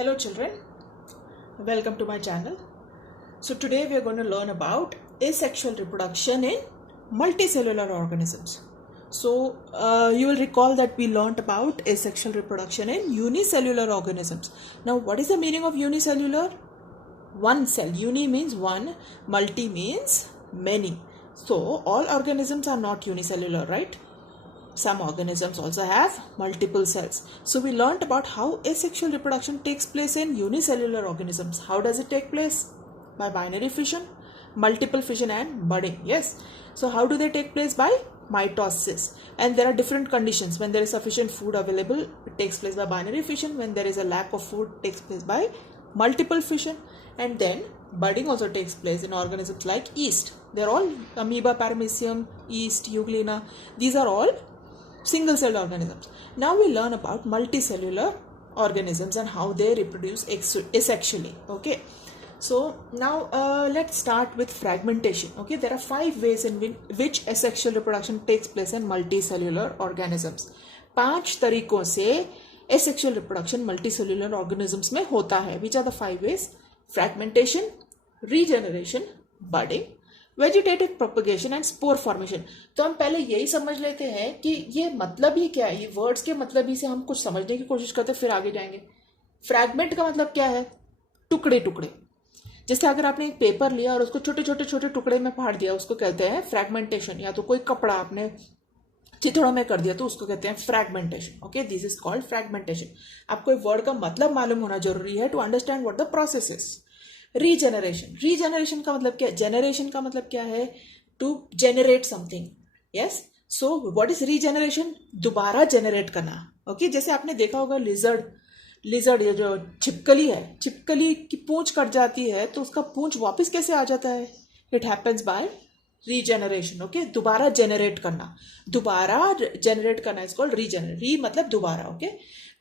Hello children, welcome to my channel. So today we are going to learn about asexual reproduction in multicellular organisms. So you will recall that we learnt about asexual reproduction in unicellular organisms. Now what is the meaning of unicellular? One cell. Uni means one, multi means many. So all organisms are not unicellular, right? Some organisms also have multiple cells. So we learnt about how asexual reproduction takes place in unicellular organisms. How does it take place? By binary fission, multiple fission and budding. Yes. So how do they take place? By mitosis. And there are different conditions. When there is sufficient food available, it takes place by binary fission. When there is a lack of food, it takes place by multiple fission. And then budding also takes place in organisms like yeast. They're all amoeba, paramecium, yeast, euglena. These are all single celled organisms. Now we learn about multicellular organisms and how they reproduce asexually. Okay, so now let's start with fragmentation. Okay, there are 5 ways in which asexual reproduction takes place in multicellular organisms. 5 तरीकों से asexual reproduction multicellular organisms में होता है. Which are the 5 ways? Fragmentation, regeneration, budding, vegetative propagation and spore formation. तो हम पहले यही समझ लेते हैं कि ये मतलब ही क्या है. ये वर्ड्स के मतलब ही से हम कुछ समझने की कोशिश करते हैं, फिर आगे जाएंगे. फ्रैगमेंट का मतलब क्या है? टुकड़े टुकड़े. जैसे अगर आपने एक पेपर लिया और उसको छोटे छोटे छोटे टुकड़े में फाड़ दिया, उसको कहते हैं फ्रैगमेंटेशन. या तो कोई कपड़ा आपने चिथड़ों में कर दिया तो उसको कहते हैं fragmentation. Okay, this is called fragmentation. आपको एक वर्ड का मतलब मालूम होना जरूरी है to understand what the process is. Regeneration. Regeneration का मतलब क्या है? जेनरेशन का मतलब क्या है? To generate something. Yes. So what is regeneration? दोबारा जेनरेट करना. ओके, जैसे आपने देखा होगा लिजर्ड ये जो छिपकली है, छिपकली की पूंछ कट जाती है तो उसका पूंछ वापस कैसे आ जाता है? It happens by regeneration. Okay, दोबारा जेनरेट करना. दोबारा जेनरेट करना इज कॉल्ड रीजेनरेट. री मतलब दोबारा. Okay,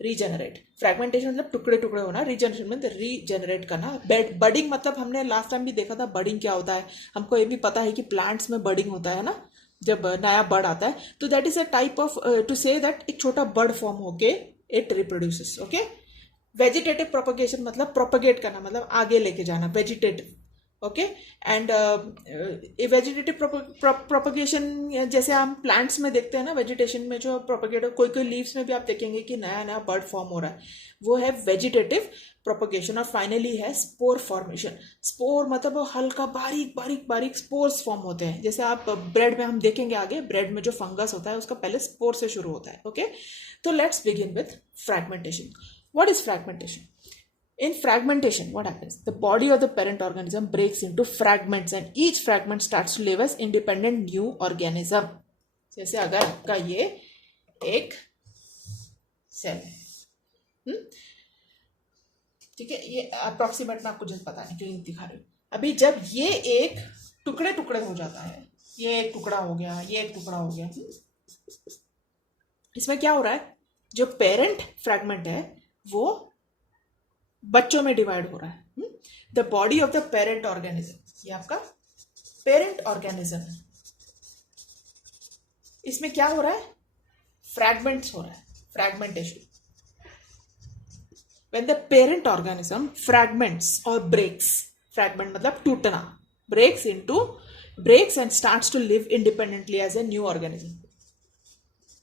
regenerate. फ्रैगमेंटेशन मतलब टुकड़े टुकड़े होना. रीजेनरेशन मतलब रीजेनरेट करना. बडिंग मतलब हमने लास्ट टाइम भी देखा था बडिंग क्या होता है. हमको ये भी पता है कि प्लांट्स में बडिंग होता है ना, जब नया बड आता है. तो that is a type of to say that एक छोटा बड फॉर्म होके it reproduces. Okay. Vegetative propagation मतलब प्रोपगेट करना, मतलब आगे लेके जाना. Vegetative. Okay. And vegetative propagation जैसे हम प्लांट्स में देखते हैं ना, वेजिटेशन में जो प्रोपगेट, कोई कोई लीव्स में भी आप देखेंगे कि नया नया बर्ड फॉर्म हो रहा है, वो है वेजिटेटिव प्रोपगेशन. और फाइनली है स्पोर फॉर्मेशन. स्पोर मतलब वो हल्का बारीक बारीक बारीक स्पोर्स फॉर्म होते हैं. जैसे आप ब्रेड में, हम देखेंगे आगे, ब्रेड में जो फंगस होता है उसका पहले स्पोर से शुरू होता है. ओके, तो let's begin with fragmentation. What is fragmentation? In fragmentation, what happens? The body of the parent organism breaks into fragments and each fragment starts to live as independent new organism. जैसे अगर आपका ये एक cell है, ठीक है, ये approximate में आपको जल्द पता नहीं क्यों दिखा रही हूँ. अभी जब ये एक टुकड़े टुकड़े हो जाता है, ये एक टुकड़ा हो गया, ये एक टुकड़ा हो गया, इसमें क्या हो रहा है? जो पेरेंट फ्रैगमेंट है वो बच्चों में डिवाइड हो रहा है. The body of the parent organism, ये आपका पेरेंट ऑर्गेनिज्म है. इसमें क्या हो रहा है? फ्रैगमेंट्स हो रहा है. Fragmentation. When the parent organism fragments और ब्रेक्स, फ्रैगमेंट मतलब टूटना, breaks and starts to live independently as a new organism.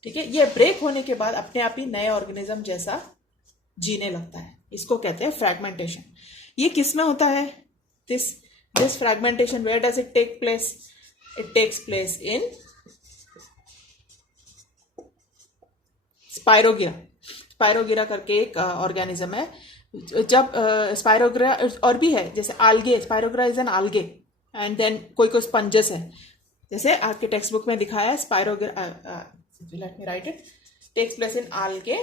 ठीक है, ये ब्रेक होने के बाद अपने आप ही नए ऑर्गेनिज्म जैसा जीने लगता है. इसको कहते हैं फ्रैगमेंटेशन. ये किस में होता है? This fragmentation, where does it take place? It takes place in spirogyra. Spirogyra करके एक ऑर्गेनिज्म है. जब स्पाइरोगिरा और भी है, जैसे आल्गे, स्पाइरोगिरा इज एन आल्गे. एंड देन कोई कोई स्पंजस है, जैसे आपके टेक्स्ट बुक में दिखाया है spirogyra. Let me write it. Takes place in algae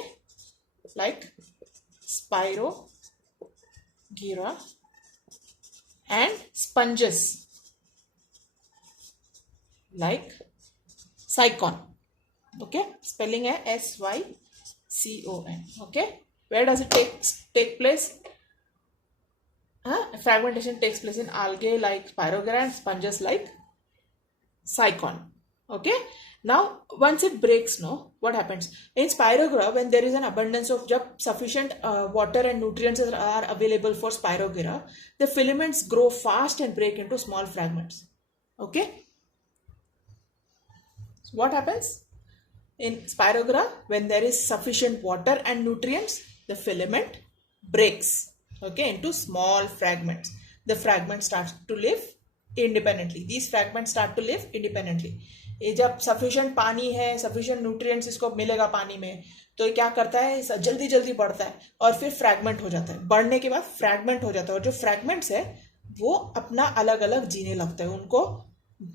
like Spirogyra and sponges like Sycon. Okay, spelling है SYCON. Okay, where does it take place? Fragmentation takes place in algae like Spirogyra and sponges like Sycon. Okay, Now once it breaks, no, what happens in Spirogyra when there is an abundance of, जब sufficient water and nutrients are available for Spirogyra, the filaments grow fast and break into small fragments. Okay, so what happens in Spirogyra when there is sufficient water and nutrients, the filament breaks, okay, into small fragments. The fragments start to live independently. These fragments start to live independently. ये जब sufficient पानी है, sufficient nutrients इसको मिलेगा पानी में, तो ये क्या करता है, जल्दी जल्दी बढ़ता है और फिर फ्रैगमेंट हो जाता है. बढ़ने के बाद फ्रैगमेंट हो जाता है और जो फ्रैगमेंट्स है वो अपना अलग अलग जीने लगता है, उनको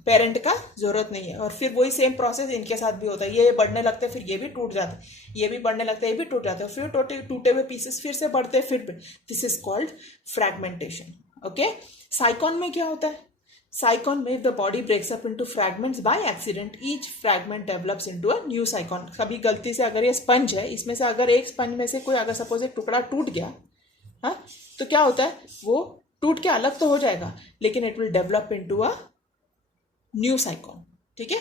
पेरेंट का जरूरत नहीं है. और फिर वही सेम प्रोसेस इनके साथ भी होता है. ये बढ़ने लगते हैं, फिर ये भी टूट जाता है, ये भी बढ़ने लगता है, ये भी टूट जाता है, फिर टूटे हुए पीसेस फिर से बढ़ते हैं, फिर this is called fragmentation. Okay, साइकॉन में क्या होता है? साइकॉन में if the body breaks up into fragments by accident, each fragment develops into a new cycon. कभी गलती से अगर ये स्पंज है, इसमें से अगर एक स्पंज में से कोई अगर सपोज एक टुकड़ा टूट गया, हाँ, तो क्या होता है, वो टूट के अलग तो हो जाएगा लेकिन it will develop into a new साइकॉन. ठीक है,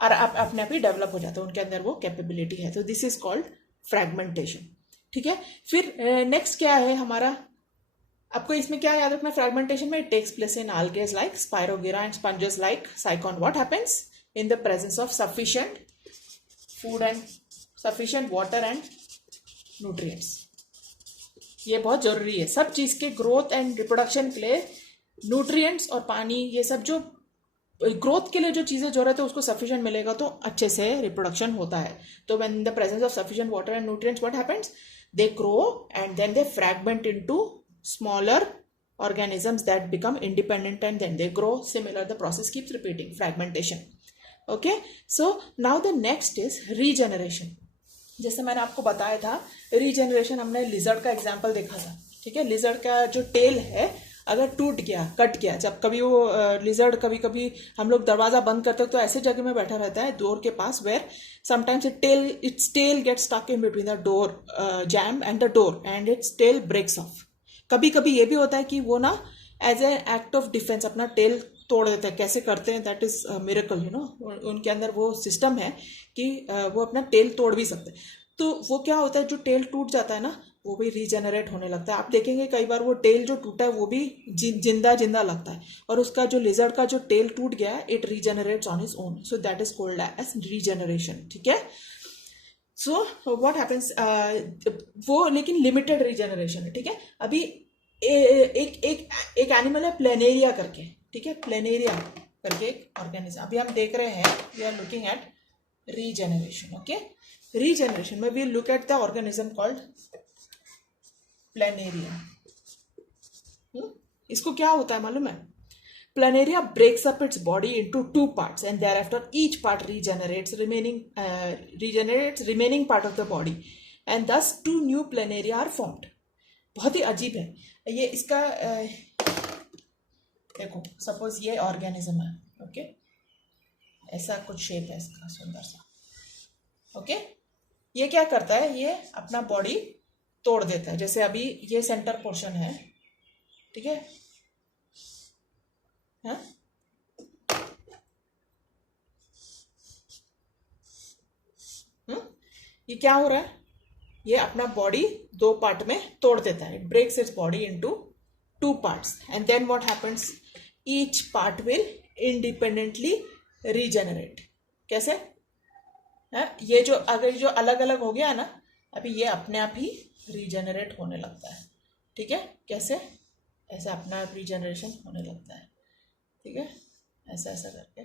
और अपने आप ही डेवलप हो जाता है, उनके अंदर वो कैपेबिलिटी है. तो दिस इज कॉल्ड फ्रैगमेंटेशन. ठीक है, फिर नेक्स्ट क्या है हमारा, आपको इसमें क्या याद रखना, फ्रैगमेंटेशन में takes place in algae like Spirogyra and sponges like Sycon. What happens in the presence of sufficient food and sufficient water and nutrients. ये बहुत जरूरी है सब चीज के ग्रोथ एंड रिप्रोडक्शन के लिए. न्यूट्रिएंट्स और पानी, ये सब जो ग्रोथ के लिए जो चीजें जरूरत है उसको सफिशिएंट मिलेगा तो अच्छे से रिप्रोडक्शन होता है. तो when in the presence of sufficient water and nutrients what happens, they grow and then they fragment into smaller organisms that become independent and then they grow. Similar, the process keeps repeating, fragmentation. Okay, so now the next is regeneration. जैसे मैंने आपको बताया था regeneration, हमने lizard का example देखा था. ठीक है, लिजर्ड का जो टेल है अगर टूट गया, कट गया, जब कभी वो लिजर्ड कभी कभी हम लोग दरवाजा बंद करते हैं तो ऐसे जगह में बैठा रहता है डोर के पास, where sometimes its tail gets stuck in between the door jamb and the door and its tail breaks off. कभी कभी ये भी होता है कि वो ना as a act of defence अपना टेल तोड़ देते हैं. कैसे करते हैं, that is miracle, you know. उनके अंदर वो सिस्टम है कि वो अपना टेल तोड़ भी सकते हैं. तो वो क्या होता है, जो टेल टूट जाता है ना वो भी रीजेनरेट होने लगता है. आप देखेंगे कई बार वो टेल जो टूटा है वो भी जिंदा जिंदा लगता है. और उसका जो लिजर्ड का जो टेल टूट गया है, it regenerates on its own. So that is called as regeneration. ठीक है, सो व्हाट हैपेंस, वो लेकिन लिमिटेड रीजेनरेशन है. ठीक है, अभी एक एनिमल है प्लेनेरिया करके. ठीक है, प्लेनेरिया करके एक ऑर्गेनिज्म अभी हम देख रहे हैं. We are looking at regeneration. Okay, regeneration में we look at the organism called planaria. इसको क्या होता है मालूम है, Planaria breaks up its body into two parts and thereafter each part regenerates remaining part of the body and thus two new planaria are formed. बहुत ही अजीब है ये. इसका देखो, सपोज ये ऑर्गेनिज्म है. ओके, ऐसा कुछ शेप है इसका सुंदर सा. ओके, ये क्या करता है, ये अपना बॉडी तोड़ देता है. जैसे अभी ये सेंटर पोर्शन है. ठीक है, हाँ, ये क्या हो रहा है, ये अपना बॉडी दो पार्ट में तोड़ देता है. It breaks its body into two parts and then what happens, each part will independently regenerate. कैसे, ये जो अगर जो अलग अलग हो गया ना, अभी ये अपने आप ही रीजेनरेट होने लगता है. ठीक है, कैसे, ऐसे अपना रीजेनरेशन होने लगता है. ठीक है, ऐसा ऐसा करके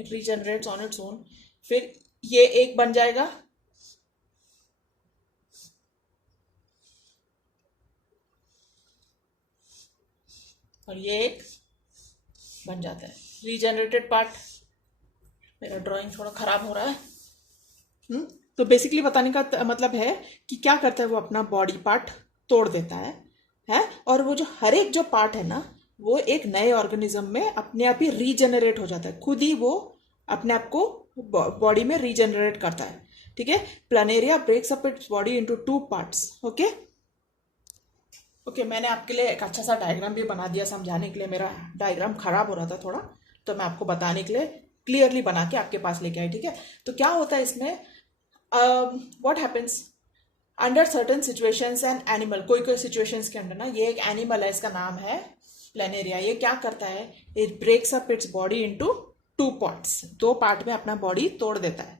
it regenerates on its own. फिर ये एक बन जाएगा, और ये एक बन जाता है रीजनरेटेड पार्ट. मेरा ड्राइंग थोड़ा खराब हो रहा है. तो बेसिकली बताने का मतलब है कि क्या करता है, वो अपना बॉडी पार्ट तोड़ देता है और वो जो हर एक जो पार्ट है ना, वो एक नए ऑर्गेनिज्म में अपने आप ही रीजनरेट हो जाता है. खुद ही वो अपने आप को बॉडी में रीजनरेट करता है. ठीक है, planaria breaks up its body into two parts. Okay okay, मैंने आपके लिए एक अच्छा सा डायग्राम भी बना दिया समझाने के लिए. मेरा डायग्राम खराब हो रहा था थोड़ा, तो मैं आपको बताने के लिए क्लियरली बना के आपके पास लेके आए, ठीक है। तो क्या होता है इसमें, what happens under certain situations and animal, कोई कोई सिचुएशंस के अंदर ना, ये एक एनिमल है, इसका नाम है प्लेनेरिया। ये क्या करता है, it breaks up its body into 2 parts, 2 part में अपना बॉडी तोड़ देता है,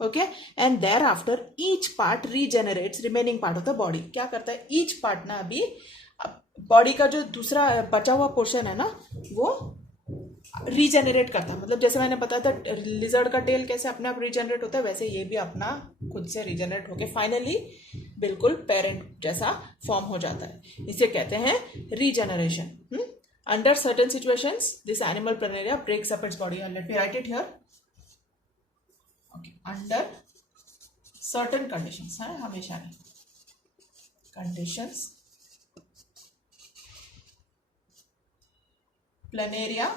okay. And thereafter each part regenerates remaining part of the body. क्या करता है, ईच पार्ट ना अभी बॉडी का जो दूसरा बचा हुआ पोर्शन है ना, वो रीजेनरेट करता है। मतलब जैसे मैंने बताया था लिजर्ड का टेल कैसे अपने आप रीजेनरेट होता है, वैसे ये भी अपना खुद से रीजेनरेट होके फाइनली बिल्कुल पेरेंट जैसा फॉर्म हो जाता है। इसे कहते हैं regeneration. Under certain situations this animal planaria breaks up its body. Let me write it here, okay. Under certain conditions है, हमेशा नहीं, conditions planaria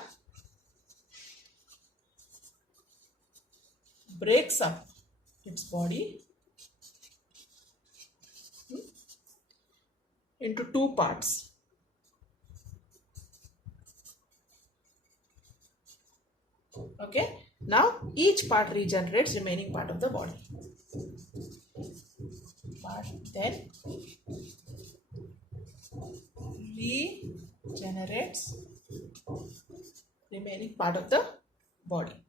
breaks up its body into 2 parts. Okay, now each part regenerates remaining part of the body. Part then regenerates remaining part of the body.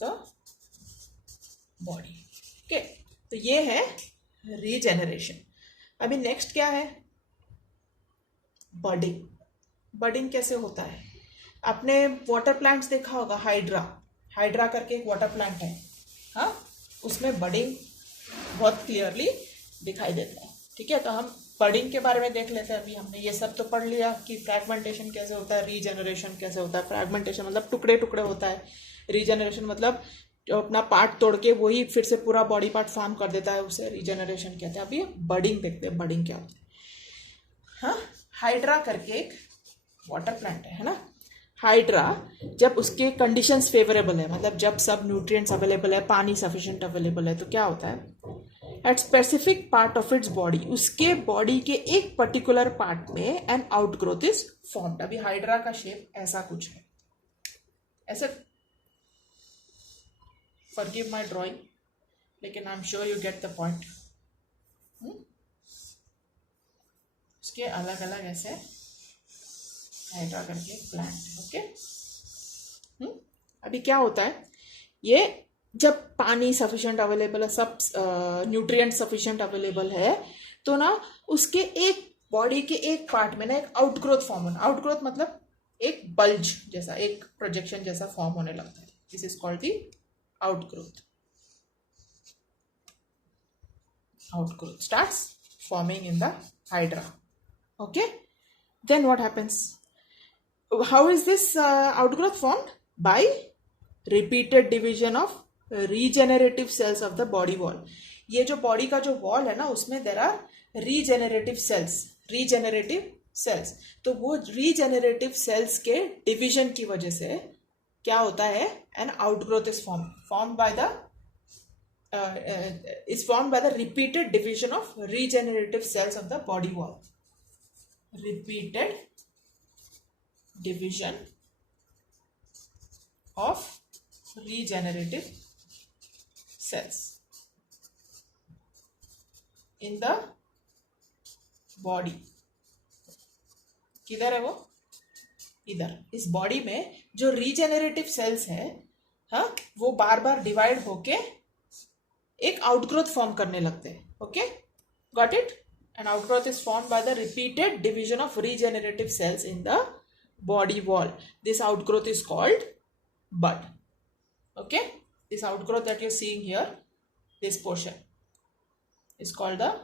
The body, okay. तो ये है regeneration. अभी next क्या है, बर्डिंग। बर्डिंग कैसे होता है, आपने वाटर प्लांट्स देखा होगा, हाइड्रा, हाइड्रा करके एक वाटर प्लांट है, हाँ, उसमें बर्डिंग बहुत क्लियरली दिखाई देता है, ठीक है। तो हम बर्डिंग के बारे में देख लेते हैं। अभी हमने ये सब तो पढ़ लिया कि फ्रैगमेंटेशन कैसे होता है, रीजेनरेशन कैसे होता है। फ्रैगमेंटेशन मतलब टुकड़े टुकड़े होता है, रीजेनरेशन मतलब जो अपना पार्ट तोड़ के वही फिर से पूरा बॉडी पार्ट फॉर्म कर देता है, उसे रीजेनरेशन कहते हैं। अभी बर्डिंग देखते हैं, बर्डिंग क्या होता है। हाँ, हाइड्रा करके एक वाटर प्लांट है ना। हाइड्रा जब उसके कंडीशंस फेवरेबल है, मतलब जब सब न्यूट्रिएंट्स अवेलेबल है, पानी सफिशिएंट अवेलेबल है, तो क्या होता है, at specific part of its body, उसके बॉडी के एक पर्टिकुलर पार्ट में एन आउटग्रोथ इज फॉर्म्ड। अभी हाइड्रा का शेप ऐसा कुछ है, ऐसे, forgive my drawing, लेकिन I am sure you get the point. उसके अलग अलग ऐसे हाइड्रा करके प्लांट, ओके। अभी क्या होता है, ये जब पानी सफिशिएंट अवेलेबल है, सब न्यूट्रिएंट सफिशिएंट अवेलेबल है, तो ना उसके एक बॉडी के एक पार्ट में ना एक आउटग्रोथ फॉर्म होना। आउटग्रोथ मतलब एक बल्ज जैसा, एक प्रोजेक्शन जैसा फॉर्म होने लगता है। This is called the outgrowth. Outgrowth starts forming in the hydra, okay. Then what happens, how is this outgrowth formed? By repeated division of regenerative cells of the body wall. ये जो body का जो wall है ना, उसमें there are regenerative cells, regenerative cells। तो वो regenerative cells के डिविजन की वजह से क्या होता है, an outgrowth is formed by the repeated division of regenerative cells of the body wall. Repeated division of regenerative cells in the body. किधर है वो, इधर इस बॉडी में जो रीजेनरेटिव सेल्स है, हाँ, वो बार बार डिवाइड होके एक आउटग्रोथ फॉर्म करने लगते हैं, okay, got it. An outgrowth is formed by the repeated division of regenerative cells in the body wall. This outgrowth is called bud, okay. This outgrowth that you are seeing here, this portion is called the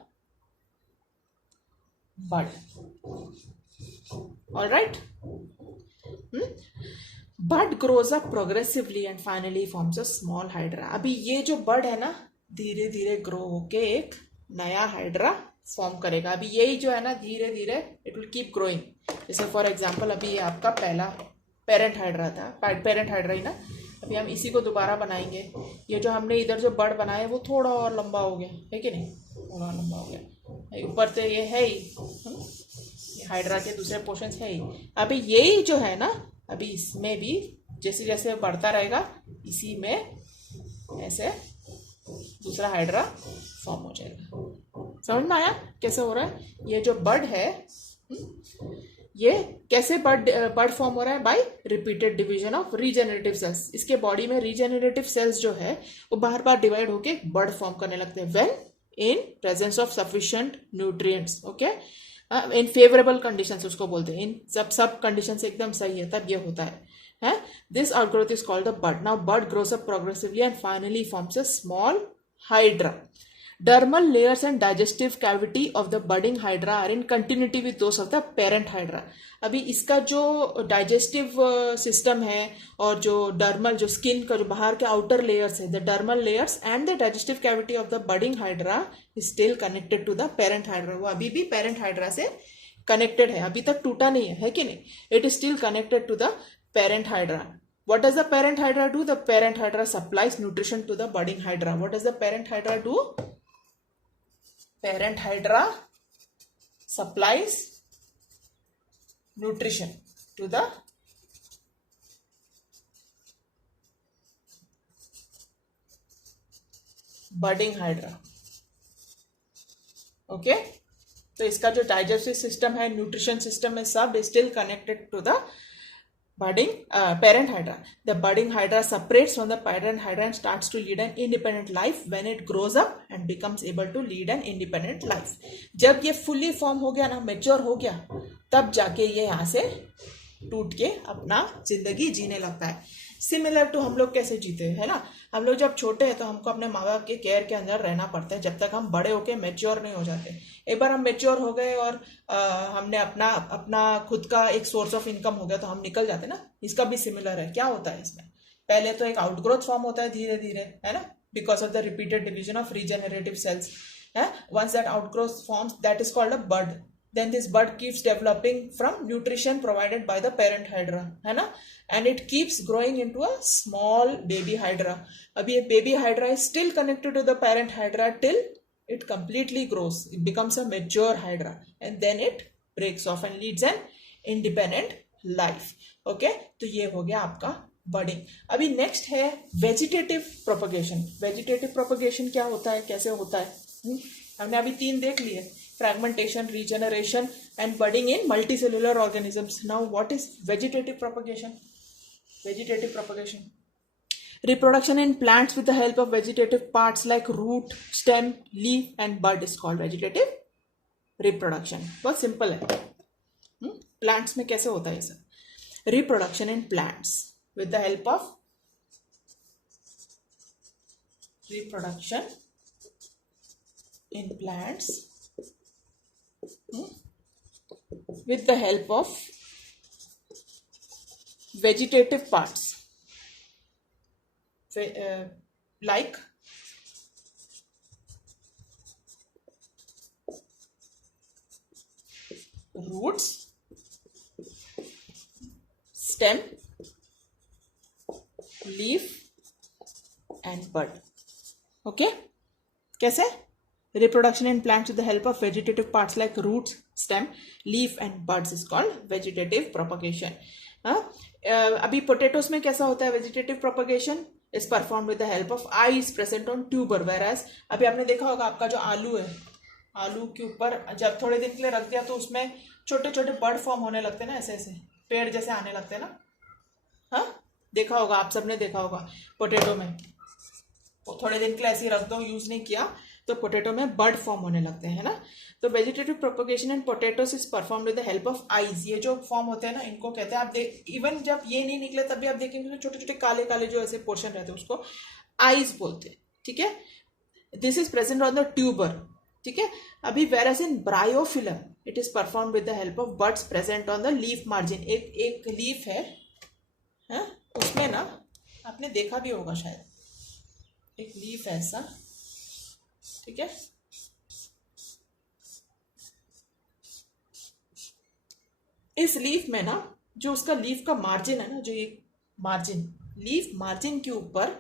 bud, all right. Bud grows up progressively and finally forms a small hydra. अभी ये जो bud है ना, धीरे धीरे grow होके एक नया हाइड्रा फॉर्म करेगा। अभी यही जो है ना, धीरे धीरे इट विल कीप ग्रोइंग। जैसे फॉर एग्जांपल अभी ये आपका पहला पेरेंट हाइड्रा था, पेरेंट हाइड्रा ही ना। अभी हम इसी को दोबारा बनाएंगे। ये जो हमने इधर जो बड बनाया वो थोड़ा और लंबा हो गया है कि नहीं, थोड़ा लंबा हो गया। ऊपर तो ये है ही, हाइड्रा के दूसरे पोर्शन है ही। अभी यही जो है ना, अभी इसमें भी जैसे जैसे बढ़ता रहेगा इसी में ऐसे दूसरा हाइड्रा फॉर्म हो जाएगा। समझ में आया कैसे हो रहा है? ये जो बड है ये कैसे बड फॉर्म हो रहा है? By repeated division of regenerative cells. इसके बॉडी में रीजेनरेटिव सेल्स जो है वो बार बार डिवाइड होके बड फॉर्म करने लगते हैं when in presence of sufficient nutrients. Okay, in favourable conditions उसको बोलते हैं। इन सब कंडीशन एकदम सही है तब ये होता है। This outgrowth is called the bud. Now bud grows up progressively and finally forms a small hydra. Dermal layers and digestive cavity of the budding hydra are in continuity with those of the parent hydra. अभी इसका जो digestive system है और जो dermal जो skin का जो बाहर के आउटर लेयर्स है, the dermal layers and the digestive cavity of the budding hydra is still connected to the parent hydra. वो अभी भी पेरेंट हाइड्रा से कनेक्टेड है, अभी तक टूटा नहीं है कि नहीं? It is still connected to the parent hydra. What does the parent hydra do? The parent hydra supplies nutrition to the budding hydra. What does the parent hydra do? Parent hydra supplies nutrition to the budding hydra. Okay? तो इसका जो digestive system है, nutrition system है, सब still connected to the budding parent hydra. The budding hydra separates from the parent hydra and starts to lead an independent life when it grows up and becomes able to lead an independent life. जब ये fully form हो गया ना, mature हो गया, तब जाके ये यहाँ से टूट के अपना जिंदगी जीने लगता है। सिमिलर टू हम लोग कैसे जीते है ना, हम लोग जब छोटे हैं तो हमको अपने माँ बाप के केयर के अंदर रहना पड़ता है जब तक हम बड़े होके मेच्योर नहीं हो जाते। एक बार हम मेच्योर हो गए और हमने अपना अपना खुद का एक सोर्स ऑफ इनकम हो गया तो हम निकल जाते ना। इसका भी सिमिलर है। क्या होता है इसमें? पहले तो एक आउटग्रोथ फॉर्म होता है धीरे धीरे, है ना, because of the repeated division of regenerative cells. Once that outgrowth forms that is called a bud. Then this bud keeps developing from nutrition provided by the parent hydra, है ना, and it keeps growing into a small baby hydra. अभी ये baby hydra is still connected to the parent hydra till it completely grows. It becomes a mature hydra and then it breaks off and leads an independent life. Okay, तो ये हो गया आपका budding. अभी next है vegetative propagation. Vegetative propagation क्या होता है, कैसे होता है? हमने अभी 3 देख लिए, fragmentation, regeneration and budding in multicellular organisms. Now what is vegetative propagation? Vegetative propagation, reproduction in plants with the help of vegetative parts like root, stem, leaf and bud is called vegetative reproduction. बहुत simple है। plants में कैसे होता है ये सब? reproduction in plants with the help of reproduction in plants with the help of vegetative parts like roots, stem, leaf and bud. Okay, कैसे? Reproduction in plants with the help of vegetative parts like roots, stem, leaf and buds is called vegetative propagation. अभी potatoes में कैसा होता है vegetative propagation? is performed with the help of eyes present on tuber. whereas अभी आपने देखा होगा आपका जो आलू है, आलू के ऊपर जब थोड़े दिन के लिए रख दिया तो उसमें छोटे छोटे बर्ड फॉर्म होने लगते हैं ना, ऐसे ऐसे पेड़ जैसे आने लगते हैं ना। हाँ, देखा होगा, आप सबने देखा होगा पोटैटो में। तो थोड़े दिन के लिए ऐसे ही रख दो, यूज नहीं किया तो पोटैटो में बर्ड फॉर्म होने लगते हैं, है ना। तो vegetative propagation in potatoes is performed with the help of eyes. ये जो फॉर्म होते हैं ना, इनको कहते हैं, आप देख, इवन जब ये नहीं निकले तब भी आप देखेंगे तो छोटे छोटे काले काले जो ऐसे पोर्शन रहते हैं उसको आईज बोलते हैं। ठीक है, this is present on the tuber. ठीक है, अभी whereas in Bryophyllum it is performed with the help of buds present on the leaf margin. एक लीफ है, उसमें ना आपने देखा भी होगा शायद, एक लीफ है ऐसा। ठीक है, इस लीफ में ना जो उसका लीफ का मार्जिन है ना, जो ये मार्जिन, लीफ मार्जिन के ऊपर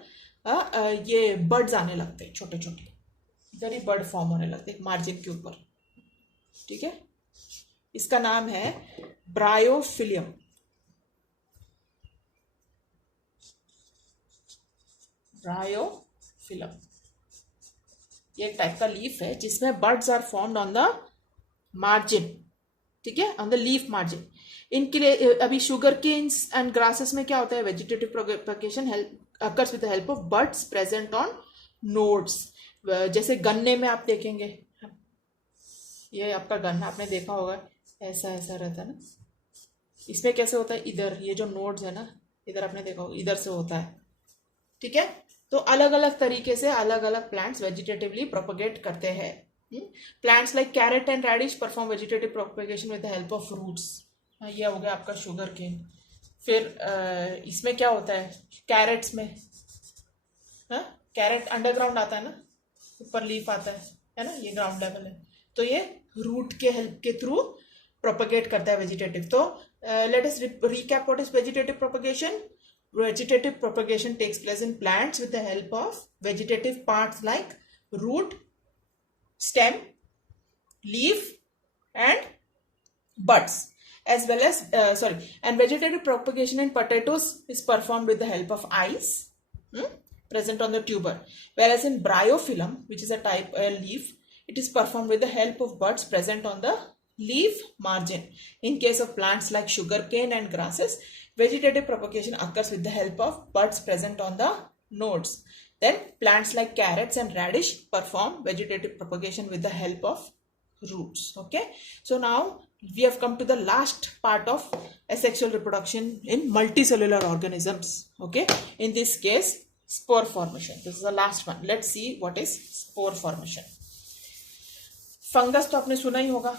ये बर्ड्स आने लगते हैं छोटे छोटे, इधर ही बर्ड फॉर्म होने लगते हैं मार्जिन के ऊपर। ठीक है, इसका नाम है ब्रायोफिलियम। ब्रायोफिलम ये एक टाइप का लीफ है जिसमें buds are formed on the margin, ठीक है, ऑन द लीफ मार्जिन। इनके लिए अभी शुगर केन्स एंड ग्रासेस में क्या होता है, vegetative propagation occurs with the help of buds present on nodes. जैसे गन्ने में आप देखेंगे, ये आपका गन्ना आपने देखा होगा, ऐसा ऐसा रहता है ना, इसमें कैसे होता है, इधर ये जो नोड्स है ना, इधर आपने देखा होगा, इधर से होता है, ठीक है। तो अलग अलग तरीके से अलग अलग प्लांट्स वेजिटेटिवली प्रोपगेट करते हैं। Plants like carrot and radish perform vegetative propagation with the help of roots. ये हो गया आपका शुगर केन। फिर इसमें क्या होता है, कैरेट्स में, कैरेट अंडरग्राउंड आता है ना, ऊपर लीफ आता है ना, ये ग्राउंड लेवल है, तो ये रूट के हेल्प के थ्रू प्रोपगेट करता है वेजिटेटिव। तो let us recap what is vegetative propagation. Vegetative propagation takes place in plants with the help of vegetative parts like root, stem, leaf and buds, as well as and vegetative propagation in potatoes is performed with the help of eyes present on the tuber, whereas in bryophyllum, which is a type leaf, it is performed with the help of buds present on the leaf margin. In case of plants like sugarcane and grasses, vegetative propagation occurs with the help of buds present on the nodes. Then plants like carrots and radish perform vegetative propagation with the help of roots. Okay, so now we have come to the last part of asexual reproduction in multicellular organisms. Okay, in this case spore formation. This is the last one. Let's see what is spore formation. Fungus तो आपने सुना ही होगा,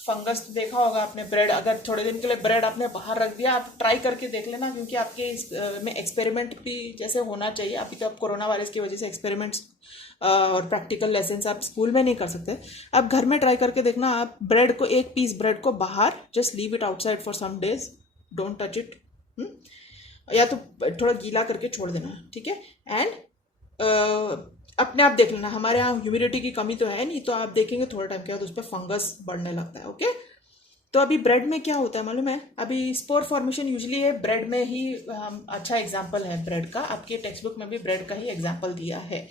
fungus तो देखा होगा आपने। Bread, अगर थोड़े दिन के लिए ब्रेड आपने बाहर रख दिया, आप ट्राई करके देख लेना, क्योंकि आपके में एक्सपेरिमेंट भी जैसे होना चाहिए। अभी तो आप कोरोना वायरस की वजह से एक्सपेरिमेंट्स और प्रैक्टिकल लेसन्स आप स्कूल में नहीं कर सकते, आप घर में ट्राई करके देखना। आप ब्रेड को, एक पीस ब्रेड को बाहर just leave it outside for some days, don't touch it, या तो थोड़ा गीला करके छोड़ देना, ठीक है। एंड अपने आप देख लेना, हमारे यहाँ ह्यूमिडिटी की कमी तो है नहीं, तो आप देखेंगे थोड़ा टाइम के बाद उस पर फंगस बढ़ने लगता है। ओके, तो अभी ब्रेड में क्या होता है मालूम है, अभी स्पोर फॉर्मेशन यूजुअली है ब्रेड में ही। अच्छा एग्जांपल है ब्रेड का, आपके टेक्स्ट बुक में भी ब्रेड का ही एग्जांपल दिया है।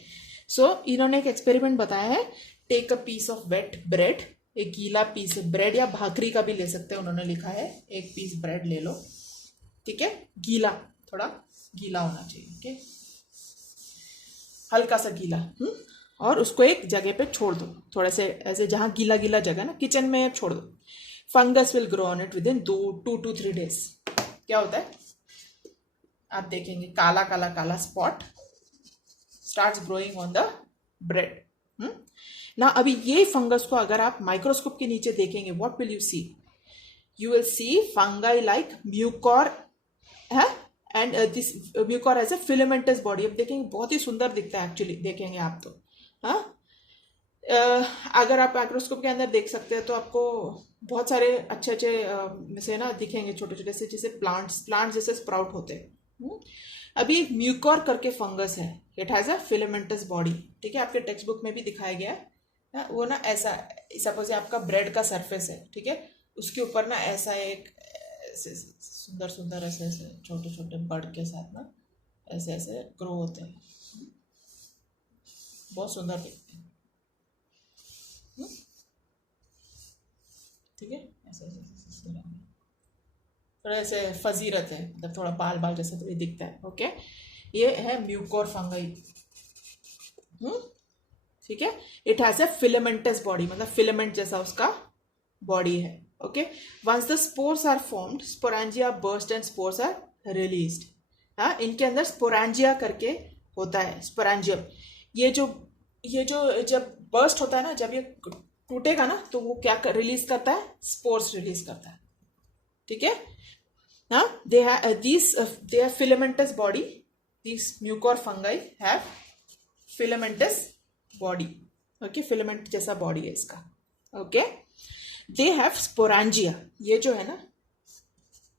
सो इन्होंने एक एक्सपेरिमेंट बताया है, take a piece of wet bread, एक गीला पीस ब्रेड या भाकरी का भी ले सकते हैं, उन्होंने लिखा है एक पीस ब्रेड ले लो, ठीक है, गीला, थोड़ा गीला होना चाहिए, ओके, हल्का सा गीला, और उसको एक जगह पे छोड़ दो, थोड़े से ऐसे जहाँ गीला गीला जगह ना, किचन में छोड़ दो। Fungus will grow on it with in 2 to 3 days। क्या होता है, आप देखेंगे काला काला काला spot starts growing on the bread ना। अभी ये फंगस को अगर आप माइक्रोस्कोप के नीचे देखेंगे, what will you see, you will see fungi like mucor है, and this mucor as a filamentous body. अब देखेंगे बहुत ही सुंदर दिखता है एक्चुअली, देखेंगे आप तो, हाँ। अगर आप माइक्रोस्कोप के अंदर देख सकते हैं तो आपको बहुत सारे अच्छे अच्छे से ना दिखेंगे, छोटे छोटे से, जैसे प्लांट्स जैसे स्प्राउट होते हैं। अभी म्यूकोर करके फंगस है, it has a filamentous body, ठीक है, आपके टेक्स्ट बुक में भी दिखाया गया है। वो ना ऐसा, सपोज आपका ब्रेड का सरफेस है, ठीक है, उसके ऊपर ना ऐसा एक सुंदर सुंदर ऐसे ऐसे छोटे छोटे बर्ड के साथ ना ऐसे ऐसे ग्रो होते हैं, बहुत सुंदर दिखते हैं, ठीक है, ऐसे ऐसे थोड़ा ऐसे फजी रहते हैं, मतलब थोड़ा बाल बाल जैसे तो ये दिखता है, ओके। ये है म्यूकोर फंगाई, ठीक है। It has a filamentous body, मतलब फिलामेंट जैसा उसका बॉडी है, okay. Once the spores are formed, sporangia burst and spores are released. हाँ, इनके अंदर स्पोरेंजिया करके होता है, स्पोरेंजियम। ये जो जब बर्स्ट होता है ना, जब ये टूटेगा ना, तो वो क्या रिलीज करता है, स्पोर्स रिलीज करता है, ठीक है। हाँ, they have filamentous body, these mucor fungi have filamentous body, okay, filament जैसा बॉडी है इसका, ओके। दे हैव स्पोरेंजिया, ये जो है ना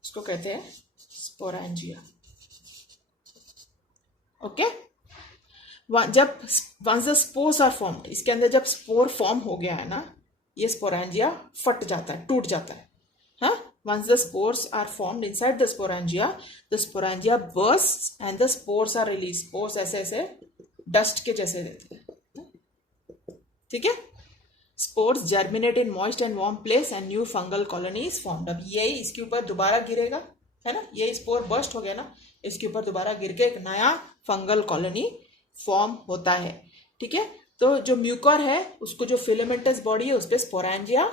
इसको कहते हैं स्पोरेंजिया, ओके। जब once the spores are formed, इसके अंदर जब स्पोर फॉर्म हो गया है ना, ये स्पोरेंजिया फट जाता है, टूट जाता है. हाँ, once the spores are formed inside the sporangia bursts and the spores are released. spores ऐसे ऐसे डस्ट के जैसे रहते हैं. ठीक है. Spores germinate in moist and warm place and new fungal colony is formed. अब यही इसके ऊपर दोबारा गिरेगा, है ना, यही स्पोर बर्स्ट हो गया ना, इसके ऊपर दोबारा गिर के एक नया फंगल कॉलोनी फॉर्म होता है. ठीक है. तो जो म्यूकर है उसको जो फिलामेंटस बॉडी है उस पर स्पोरेंजिया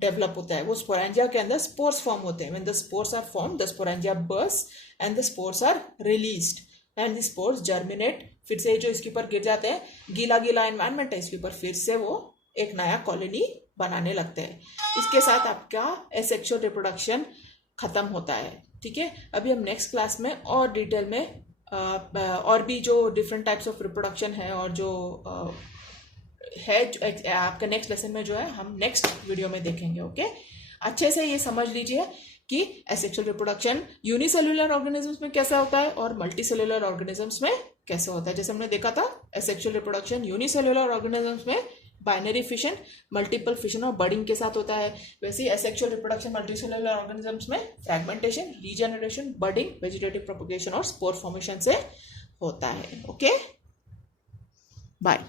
डेवलप होता है. वो स्पोरेंजिया के अंदर स्पोर्स फॉर्म होते हैं. When the spores are form the sporangia burst and the spores are released and the spores germinate. फिर से जो इसके ऊपर गिर जाते हैं, गीला गीला एनवायरनमेंट है इसके ऊपर, फिर से वो एक नया कॉलोनी बनाने लगते हैं. इसके साथ आपका एसेक्सुअल रिप्रोडक्शन खत्म होता है. ठीक है. अभी हम नेक्स्ट क्लास में और डिटेल में और भी जो डिफरेंट टाइप्स ऑफ रिप्रोडक्शन है और जो है आपका नेक्स्ट लेसन में जो है हम नेक्स्ट वीडियो में देखेंगे. ओके. अच्छे से ये समझ लीजिए कि एसेक्सुअल रिप्रोडक्शन यूनिसेल्युलर ऑर्गेनिजम्स में कैसा होता है और मल्टीसेल्युलर ऑर्गेनिजम्स में कैसे होता है. जैसे हमने देखा था एसेक्सुअल रिप्रोडक्शन यूनिसेल्युलर ऑर्गेनिजम्स में बाइनरी फिशन, मल्टीपल फिशन और बडिंग के साथ होता है. वैसे ही एसेक्सुअल रिप्रोडक्शन मल्टीसेल्युलर ऑर्गेनिजम्स में fragmentation, regeneration, budding, vegetative propagation और स्पोर फॉर्मेशन से होता है. ओके. बाय.